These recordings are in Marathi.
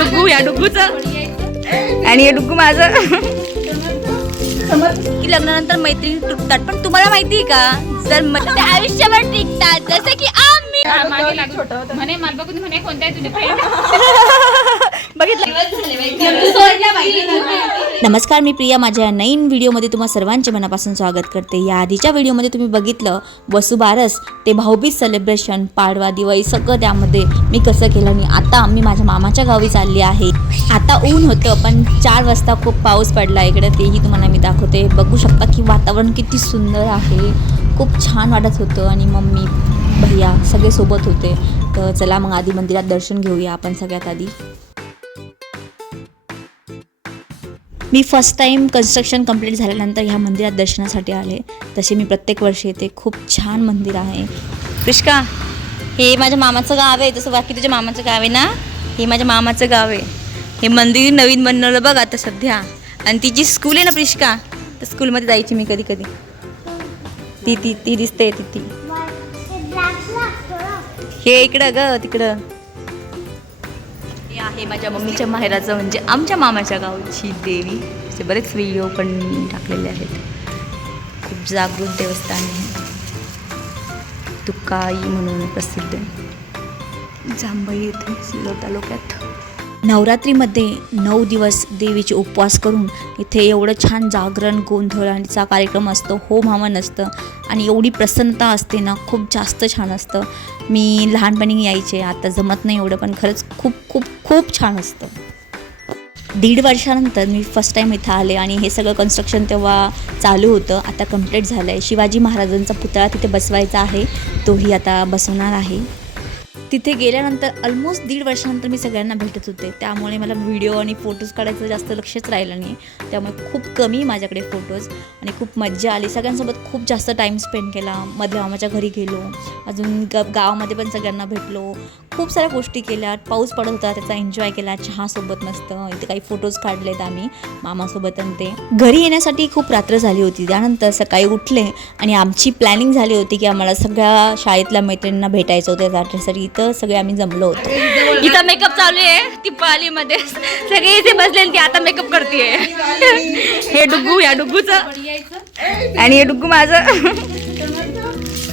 डुग्गू या डुग्गूचं आणि हे डुग्गू माझं. की लग्नानंतर मैत्रिणी तुटतात पण तुम्हाला माहिती आहे का? जर म- ते आयुष्यभर टिकतात जसे की आम्ही. मागे लागून म्हणे मला बघून म्हणे कोणत्या आहे तुझे फ्रेंड नमस्कार मी प्रिया. माझ्या नवीन व्हिडिओमध्ये तुम्हा सर्वांचे मनापासून स्वागत करते. या आधीच्या व्हिडिओमध्ये तुम्ही बघितलं वसुबारस ते भाऊबीज सेलिब्रेशन पाडवा दिवाळी सगळं त्यामध्ये मी कसं केलं आणि आता मी माझ्या मामाच्या गावी चालली आहे. आता ऊन होतं पण चार वाजता खूप पाऊस पडला इकडे तेही तुम्हाला मी दाखवते. बघू शकता की वातावरण किती सुंदर आहे. खूप छान वाटत होतं आणि मम्मी भैया सगळे सोबत होते. तर चला मग आधी मंदिरात दर्शन घेऊया आपण सगळ्यात आधी. मी फर्स्ट टाईम कन्स्ट्रक्शन कंप्लीट झाल्यानंतर ह्या मंदिरात दर्शनासाठी आले. तसे मी प्रत्येक वर्षी येते. खूप छान मंदिर आहे. कृष्का हे माझ्या मामाचं गाव आहे. जसं बाकी तुझ्या मामाचं गाव आहे ना हे माझ्या मामाचं गाव आहे. हे मंदिर नवीन बनवलं बघ आता सध्या. आणि ती जी स्कूल आहे ना प्रिष्का तर स्कूलमध्ये जायची मी कधी कधी. ती ती ती दिसते ती ती. हे इकडं ग तिकडं. आहे माझ्या मम्मीच्या माहेराचं म्हणजे आमच्या मामाच्या गावची देवी. असे बरेच व्हिडिओ पण टाकलेले आहेत. खूप जागृत देवस्थान आहे. तुकाई म्हणून प्रसिद्ध आहे. जांभई येथे लोटा तालुक्यात. नवरात्रीमध्ये नऊ दिवस देवीचे उपवास करून इथे एवढं छान जागरण गोंधळ कार्यक्रम असतो होम हवन असतं आणि एवढी प्रसन्नता असते ना खूप जास्त छान असतं. मी लहानपणी यायचे आता जमत नाही एवढं पण खरंच खूप खूप खूप छान असतं. दीड वर्षानंतर मी फर्स्ट टाईम इथं आले आणि हे सगळं कन्स्ट्रक्शन तेव्हा चालू होतं. आता कंप्लीट झालं आहे शिवाजी महाराजांचा पुतळा तिथे बसवायचा आहे. तोही आता बसवणार आहे. तिथे गेल्यानंतर ऑलमोस्ट दीड वर्षानंतर मी सगळ्यांना भेटत होते. त्यामुळे मला व्हिडिओ आणि फोटोज काढायचं जास्त लक्षच राहिलं नाही. त्यामुळे खूप कमी माझ्याकडे फोटोज आणि खूप मज्जा आली. सगळ्यांसोबत खूप जास्त टाईम स्पेंड केला. मधल्या मामाच्या घरी गेलो. अजून ग गावामध्ये पण सगळ्यांना भेटलो. खूप साऱ्या गोष्टी केल्या पाऊस पडत होता त्याचा एन्जॉय केला. चहासोबत मस्त. इथे काही फोटोज काढलेत आम्ही. मामासोबत आणि ते. घरी येण्यासाठी खूप रात्र झाली होती. त्यानंतर सकाळी उठले आणि आमची प्लॅनिंग झाली होती की आम्हाला सगळ्या शाळेतल्या मैत्रिणींना भेटायचं होतं. रात्रीसाठी इथं सगळे आम्ही जमलो होतो. इथं मेकअप चालू आहे. ती पालीमध्ये. सगळे इथे बसले ती आता मेकअप करते हे डुग्गू या डुग्गूचं. आणि हे डुग्गू माझं.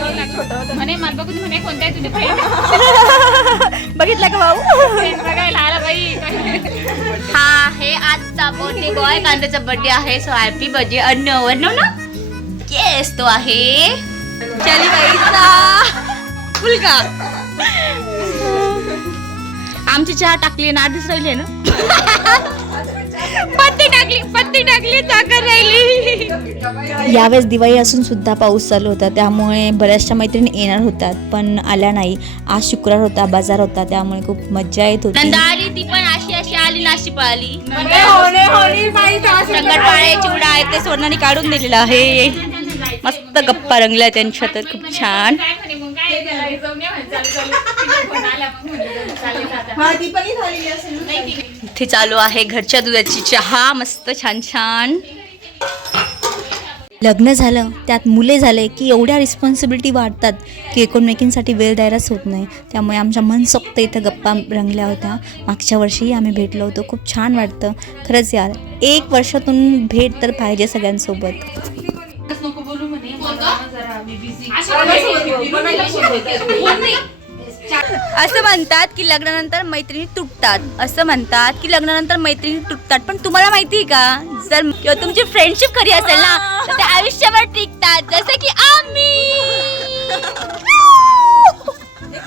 म्हणे मला बघून म्हणे कोणत्या तुझे बघितलं का भाऊ? फ्रेंड बघायला आला बाई. हा हे आजचा बर्थडे बॉय कांद्याचा बर्थडे आहे. सो हॅपी बर्थडे अन्न वर्ण ना? येस तो आहे. चली बाईचा फुलका. आमची चहा टाकली ना आधीच राहिली ना? पत्ती टाकली साखर राहिली. यावेळेस दिवाळी असून सुद्धा पाऊस चालू होता त्यामुळे बऱ्याचशा मैत्रिणी येणार होतात पण आल्या नाही. आज शुक्रवार होता बाजार होता त्यामुळे खूप मज्जा येत होती. आली ती पण अशी अशी आली नाशी पळाली संकटपाळे चिवडा आहे ते सोनाने काढून दिलेलं आहे. मस्त गप्पा रंगल्या त्यांच्या तर खूप छान. काय म्हणे मग काय म्हणे. इथे चालू आहे घरच्या दुधाची चहा. मस्त छान छान. लग्न झालं त्यात मुले झाले की एवढ्या रिस्पॉन्सिबिलिटी वाढतात की एकमेकींसाठी वेळ द्यायलाच होत नाही. त्यामुळे आमच्या मनसोक्त इथं गप्पा रंगल्या होत्या. मागच्या वर्षीही आम्ही भेटलो होतो. खूप छान वाटतं. खरंच यार एक वर्षातून भेट तर पाहिजे सगळ्यांसोबत. असं म्हणतात की लग्नानंतर मैत्रिणी तुटतात. असं म्हणतात की लग्नानंतर मैत्रिणी तुटतात. पण तुम्हाला माहिती आहे का? जर किंवा तुमची फ्रेंडशिप खरी असेल ना तर ते आयुष्यभर टिकतात. जसं की आम्ही.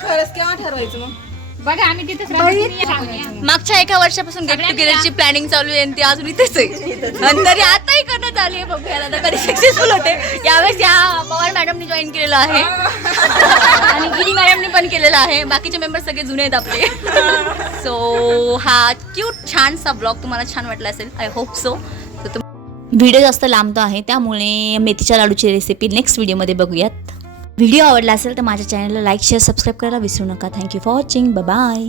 खरंच केव्हा ठरवायचं मग? बघा आम्ही तिथेच मागच्या एका वर्षापासून गेट टुगेदरची प्लॅनिंग चालू आहे आणि ती अजून इथेच आहे. आणि तरी आताही करण्यात आली आहे बघूया आता कधी सक्सेसफुल होते. यावेळेस या पवार मॅडमनी जॉईन केलेलं आहे. आणि गिरी मॅडमनी पण केलेलं आहे. बाकीचे मेंबर सगळे जुने आहेत आपले. सो हा क्यूट छानसा ब्लॉग तुम्हाला छान वाटला असेल. आय होप सो व्हिडिओ जास्त लांबतो आहे. त्यामुळे मेथीच्या लाडूची रेसिपी नेक्स्ट व्हिडिओमध्ये बघूयात. व्हिडिओ आवडला असेल तर माझ्या चॅनलला लाईक शेअर सबस्क्राईब करायला विसरू नका. Thank you for watching bye